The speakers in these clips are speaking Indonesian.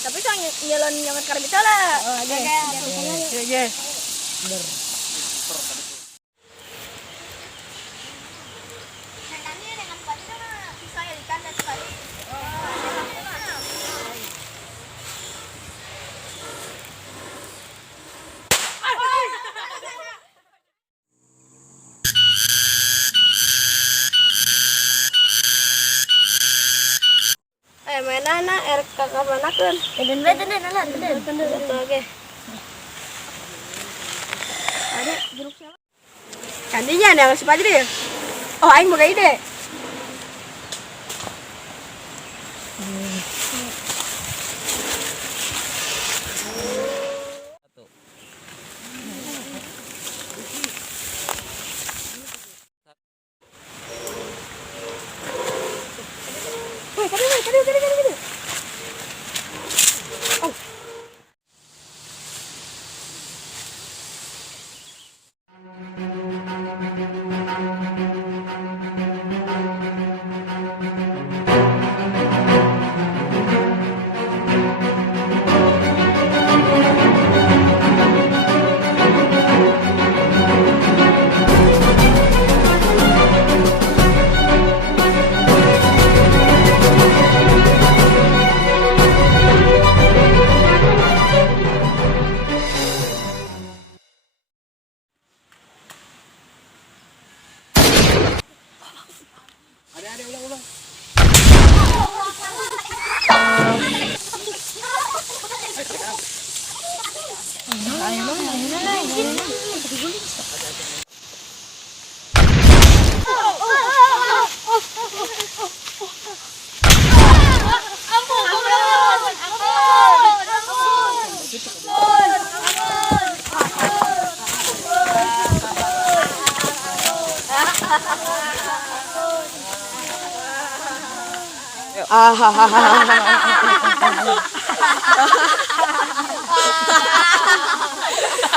Tapi sang nyelon nyangat karbi lah. Oh, oke. Oke. Bener. Mainan RK kamanakeun? Beden lah, oke. Ada jeruk siapa? Kandinya ada si Fajri ya? Oh, aing boga ide. Tadi. Oh. Ada ulang.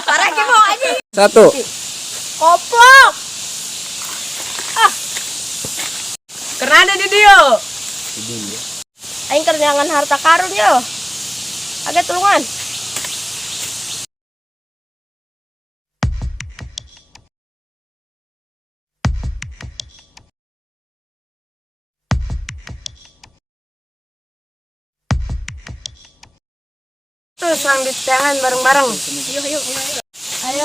Parah ki mau aja. Satu. Koplok. Karena ada di dia. Aing kerjangan harta karun yo. Agak tulungan. Tuh sambil tangan bareng-bareng. Ayo.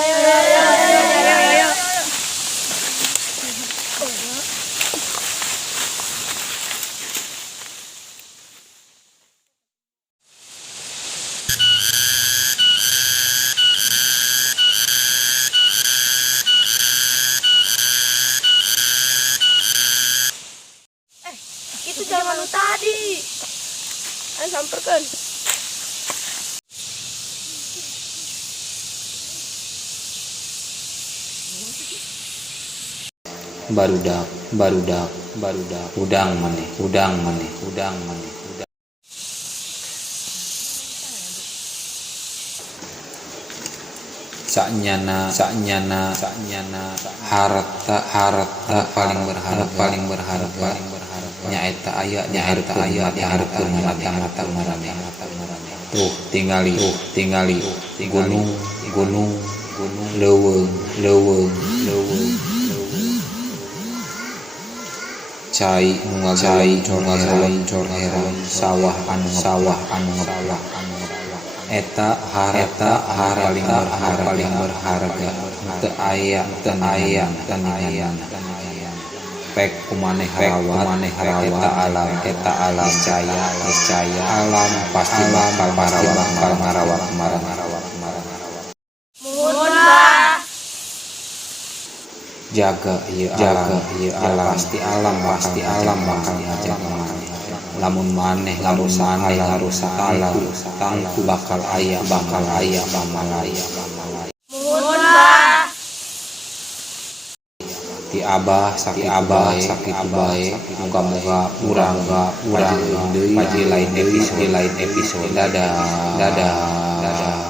Itu zaman tadi. Ayo samperkan. Barudak, udang maneh. Saknyana, harta paling berharga, nyaeta aya mata marane. Tuh tingali, gunung, leuweung. Cai cor heran sawah anu eta paling berharga teu aya pek kumaneh rawat eta alam niscaya alam pasti bakal ngarawat marang. Jaga ieu alam pasti alam bakal ngajaga maneh. Lamun maneh ngarusak tangku bakal aya bamalaya. Ti abah sakit bae muga-muga urang deui lain episode. Dadah.